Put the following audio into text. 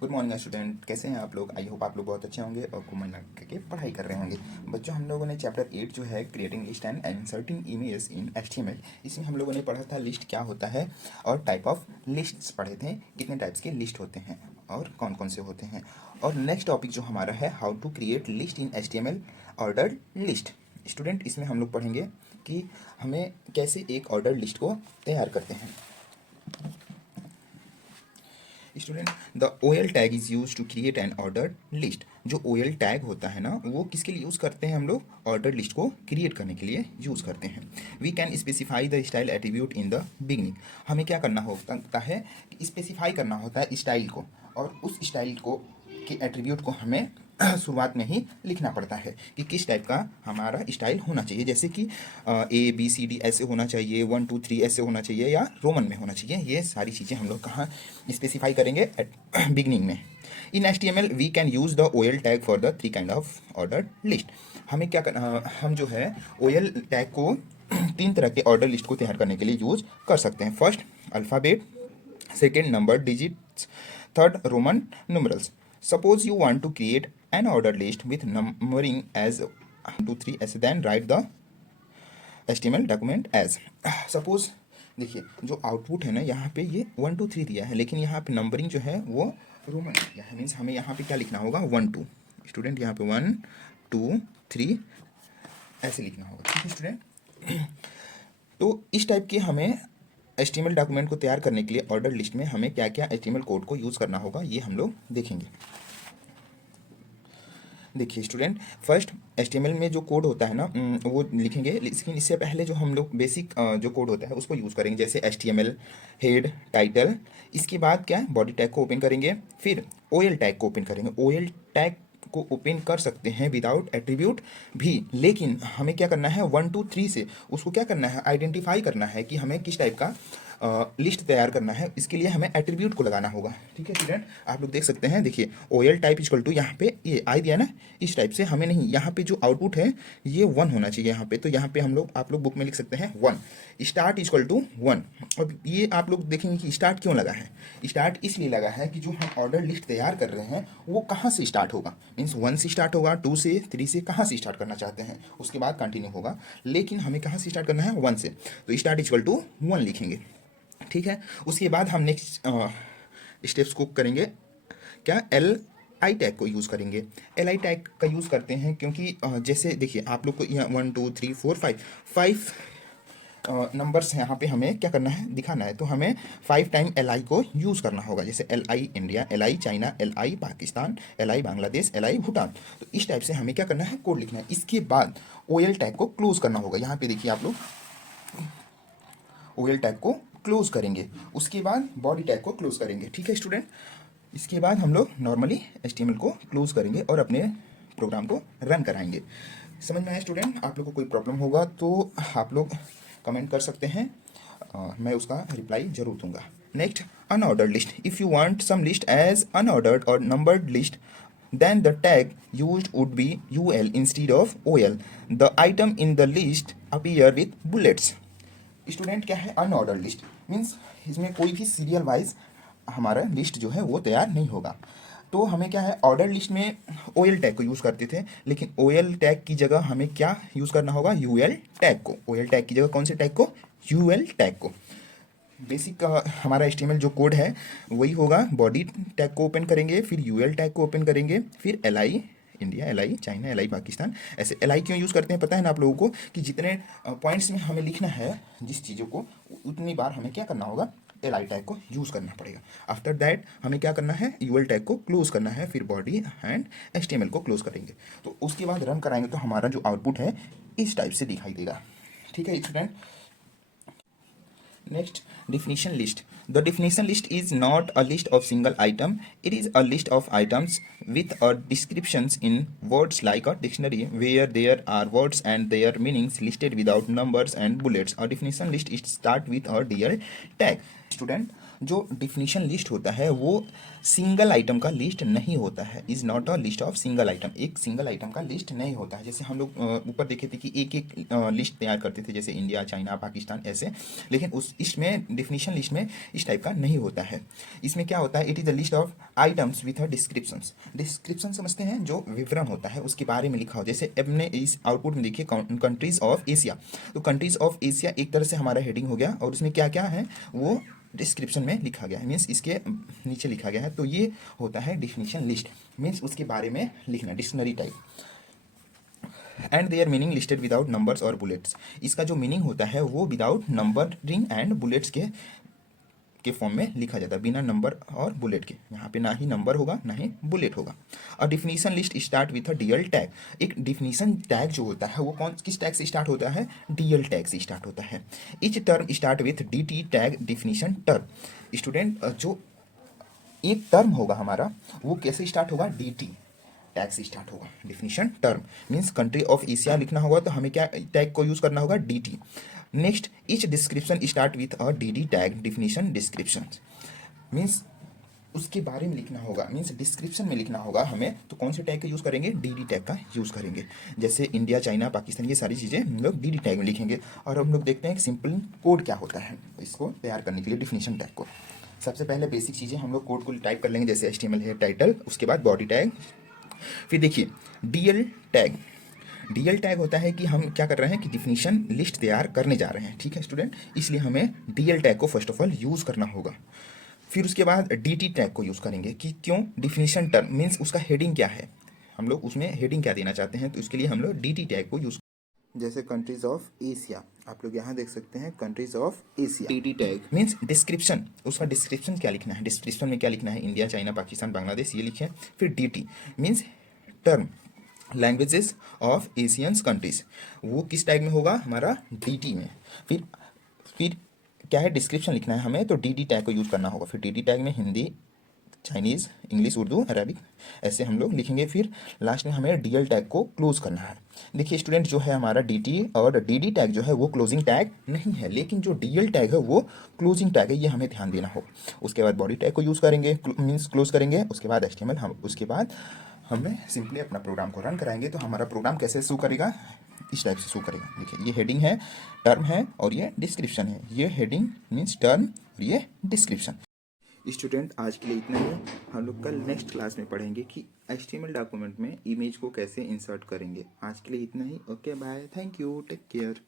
Good morning student, कैसे हैं आप लोग। आई होप आप लोग बहुत अच्छे होंगे और खूब मन लगा के पढ़ाई कर रहे होंगे। बच्चों, हम लोगों ने चैप्टर 8 जो है creating list and inserting image in HTML, इसमें हम लोगों ने पढ़ा था लिस्ट क्या होता है और टाइप ऑफ लिस्ट्स पढ़े थे, कितने टाइप्स के लिस्ट होते हैं और कौन कौन से होते हैं। और नेक्स्ट टॉपिक जो हमारा है how to create list in HTML ordered list. Student, इसमें हम लोग पढ़ेंगे कि हमें कैसे एक ऑर्डर लिस्ट को तैयार करते हैं। Student, the OL tag is use to create an order list. जो OL टैग होता है ना, वो किसके लिए यूज़ करते हैं हम लोग, ऑर्डर लिस्ट को क्रिएट करने के लिए यूज़ करते हैं। We can specify the style attribute in the beginning. हमें क्या करना होता है, स्पेसिफाई करना होता है स्टाइल को, और उस स्टाइल को के एट्रीब्यूट को हमें शुरुआत में ही लिखना पड़ता है कि किस टाइप का हमारा स्टाइल होना चाहिए। जैसे कि ABCD ऐसे होना चाहिए, 1 2 3 ऐसे होना चाहिए, या रोमन में होना चाहिए। ये सारी चीज़ें हम लोग कहाँ स्पेसिफाई करेंगे, एट बिगनिंग में। In HTML we can use the OL tag for the 3 kind of order list. हमें क्या करना, हम जो है OL टैग को 3 तरह के ऑर्डर लिस्ट को तैयार करने के लिए यूज कर सकते हैं। First alphabet, second number digits, third Roman numerals. Suppose you want to create an order list with numbering as 1 2 3 ऐसे, then write the HTML document as. Suppose देखिए, जो आउटपुट है ना, यहाँ पे ये 1 2 3 दिया है, लेकिन यहाँ पे नंबरिंग जो है वो रोमन दिया है। मीन्स हमें यहाँ पे क्या लिखना होगा, 1 2। स्टूडेंट, यहाँ पे 1 2 3 ऐसे लिखना होगा। ठीक है स्टूडेंट। तो इस टाइप की हमें HTML डॉक्यूमेंट को तैयार करने के लिए ऑर्डर लिस्ट में हमें क्या क्या HTML कोड को यूज़ करना होगा, ये हम लोग देखेंगे। देखिए स्टूडेंट, फर्स्ट HTML में जो कोड होता है ना, वो लिखेंगे, लेकिन इससे पहले जो हम लोग बेसिक जो कोड होता है उसको यूज़ करेंगे। जैसे HTML हेड टाइटल, इसके बाद क्या बॉडी टैग को ओपन करेंगे, फिर OL टैग को ओपन करेंगे। OL टैग को ओपन कर सकते हैं विदाउट एट्रीब्यूट भी, लेकिन हमें क्या करना है, 1 2 3 से उसको क्या करना है, आइडेंटिफाई करना है कि हमें किस टाइप का लिस्ट तैयार करना है। इसके लिए हमें एट्रीब्यूट को लगाना होगा। ठीक है स्टूडेंट, आप लोग देख सकते हैं, देखिए OL टाइप इक्वल टू, यहाँ पे ये आई दिया ना, इस टाइप से हमें नहीं, यहाँ पे जो आउटपुट है ये 1 होना चाहिए यहाँ पे। तो यहाँ पे हम लोग, आप लोग बुक में लिख सकते हैं 1, स्टार्ट इक्वल टू 1। अब ये आप लोग देखेंगे कि स्टार्ट क्यों लगा है। स्टार्ट इसलिए लगा है कि जो हम ऑर्डर लिस्ट तैयार कर रहे हैं वो कहाँ से स्टार्ट होगा, मीन्स 1 से स्टार्ट होगा, 2 से, 3 से, कहाँ से स्टार्ट करना चाहते हैं, उसके बाद कंटिन्यू होगा। लेकिन हमें कहाँ से स्टार्ट करना है, 1 से, तो स्टार्ट इक्वल टू 1 लिखेंगे। ठीक है, उसके बाद हम नेक्स्ट स्टेप्स को करेंगे क्या, LI टैग को यूज़ करेंगे। LI टैग का यूज़ करते हैं क्योंकि जैसे देखिए आप लोग को यहाँ 1 2 3 4 5 नंबर्स यहाँ पे हमें क्या करना है, दिखाना है। तो हमें 5 टाइम LI को यूज़ करना होगा। जैसे LI India, LI China, LI Pakistan, LI Bangladesh, LI Bhutan. तो इस टाइप से हमें क्या करना है, कोड लिखना है। इसके बाद OL टैग को क्लोज करना होगा। यहाँ पे देखिए आप लोग OL टैग को क्लोज करेंगे, उसके बाद बॉडी टैग को क्लोज करेंगे। ठीक है स्टूडेंट, इसके बाद हम लोग नॉर्मली HTML को क्लोज करेंगे और अपने प्रोग्राम को रन कराएंगे। समझ में आया स्टूडेंट। आप लोग को कोई प्रॉब्लम होगा तो आप लोग कमेंट कर सकते हैं, मैं उसका रिप्लाई जरूर दूंगा। Next, unordered list. If you want some list as unordered और numbered list, then the tag used would be UL instead of OL. The item in the list appear with bullets. Student, क्या है unordered list, means इसमें कोई भी serial wise हमारा list जो है वो तैयार नहीं होगा। तो हमें क्या है, ऑर्डर लिस्ट में OL टैग को यूज़ करते थे, लेकिन OL टैग की जगह हमें क्या यूज़ करना होगा, UL टैग को। OL टैग की जगह कौन से टैग को, UL टैग को। बेसिक हमारा HTML जो कोड है वही होगा। बॉडी टैग को ओपन करेंगे, फिर UL टैग को ओपन करेंगे, फिर LI India, LI China, LI Pakistan. ऐसे LI क्यों यूज़ करते हैं पता है ना आप लोगों को, कि जितने पॉइंट्स में हमें लिखना है जिस चीज़ों को, उतनी बार हमें क्या करना होगा, LI टैग को यूज़ करना पड़ेगा। आफ्टर दैट हमें क्या करना है, UL टैग को क्लोज करना है, फिर बॉडी एंड HTML को क्लोज करेंगे। तो उसके बाद रन कराएंगे तो हमारा जो आउटपुट है इस टाइप से दिखाई देगा। ठीक है student. Next, definition list. The definition list is not a list of single item. It is a list of items with a descriptions in words like a dictionary, where there are words and their meanings listed without numbers and bullets. A definition list is start with a DL tag. Student, जो definition list होता है वो single item का list नहीं होता है, is not a list of single item, एक single item का लिस्ट नहीं होता है। जैसे हम लोग ऊपर देखे थे कि एक एक लिस्ट तैयार करते थे, जैसे इंडिया, चाइना, पाकिस्तान ऐसे, लेकिन उस इसमें डिफिनीशन लिस्ट में इस टाइप का नहीं होता है। इसमें क्या होता है, it is a list of items with a descriptions. Description समझते हैं, जो विवरण होता है उसके बारे में लिखा हो। जैसे अब ने इस आउटपुट में देखिए कंट्रीज ऑफ एशिया, तो कंट्रीज ऑफ एशिया एक तरह से हमारा हेडिंग हो गया, और उसमें क्या क्या है वो डिस्क्रिप्शन में लिखा गया है, मीन्स इसके नीचे लिखा गया है। तो ये होता है डिफिनीशन लिस्ट, मीन्स उसके बारे में लिखना, dictionary type. And there meaning listed without numbers और बुलेट्स। इसका जो मीनिंग होता है वो विदाउट नंबरिंग एंड बुलेट्स के फॉर्म में लिखा जाता है, बिना नंबर और बुलेट के। यहाँ पे ना ही नंबर होगा ना ही बुलेट होगा। और definition list start with a DL tag. एक डिफिनीशन टैग जो होता है वो किस टैग से स्टार्ट होता है, डीएल टैग से स्टार्ट होता है। Each term start with D tag definition term. Student, जो एक टर्म होगा हमारा वो कैसे स्टार्ट होगा, डी टैग से स्टार्ट होगा। Definition term means country of Asia लिखना होगा तो हमें क्या टैग को यूज करना होगा, D. Next, etch description start with a D tag definition description. Means उसके बारे में लिखना होगा, मीन्स डिस्क्रिप्शन में लिखना होगा हमें, तो कौन से टैग का यूज़ करेंगे, डी टैग का यूज़ करेंगे। जैसे इंडिया, चाइना, पाकिस्तान, ये सारी चीज़ें हम लोग डी टैग में लिखेंगे। और हम लोग देखते हैं कि सिंपल कोड क्या होता है इसको तैयार करने के लिए, डिफिनीशन टैग को। सबसे पहले बेसिक चीज़ें हम लोग कोड को टाइप कर लेंगे, जैसे एचटीएमएल है, टाइटल, उसके बाद बॉडी टैग। फिर देखिए डीएल टैग। डीएल टैग होता है कि हम क्या कर रहे हैं कि डिफिनीशन लिस्ट तैयार करने जा रहे हैं, ठीक है स्टूडेंट, इसलिए हमें डीएल टैग को फर्स्ट ऑफ ऑल यूज़ करना होगा। फिर उसके बाद डी टैग को यूज़ करेंगे कि क्यों, डिफिनीशन टर्म मीन्स उसका हेडिंग क्या है, हम लोग उसमें हेडिंग क्या देना चाहते हैं, तो इसके लिए हम लोग डी टैग को यूज़। जैसे कंट्रीज ऑफ एशिया, आप लोग यहाँ देख सकते हैं countries of Asia. D tag means description, उसका डिस्क्रिप्शन क्या लिखना है, डिस्क्रिप्शन में क्या लिखना है, इंडिया, चाइना, पाकिस्तान, बांग्लादेश, ये लिखे। फिर D means term, languages of Asians countries, वो किस टाइप में होगा, हमारा डी में। फिर क्या है, डिस्क्रिप्शन लिखना है हमें, तो डी टैग को यूज़ करना होगा। फिर डी टैग में Hindi, Chinese, English, Urdu, Arabic, ऐसे हम लोग लिखेंगे। फिर लास्ट में हमें डीएल टैग को क्लोज करना है। देखिए स्टूडेंट, जो है हमारा डी और डी टैग जो है वो क्लोजिंग टैग नहीं है, लेकिन जो डीएल टैग है वो क्लोजिंग टैग है, ये हमें ध्यान देना हो। उसके बाद बॉडी टैग को यूज़ करेंगे, मीन्स क्लोज करेंगे। उसके बाद एचटीएमएल, हम उसके बाद हमें सिंपली अपना प्रोग्राम को रन कराएंगे। तो हमारा प्रोग्राम कैसे शो करेगा, इस टाइप से शो करेगा। देखिए ये हेडिंग है, टर्म है, और ये डिस्क्रिप्शन है। ये हेडिंग मीन्स टर्म और ये डिस्क्रिप्शन। स्टूडेंट, आज के लिए इतना ही। हम लोग कल नेक्स्ट क्लास में पढ़ेंगे कि एचटीएमएल डॉक्यूमेंट में इमेज को कैसे इंसर्ट करेंगे। आज के लिए इतना ही। Okay bye, thank you, take care.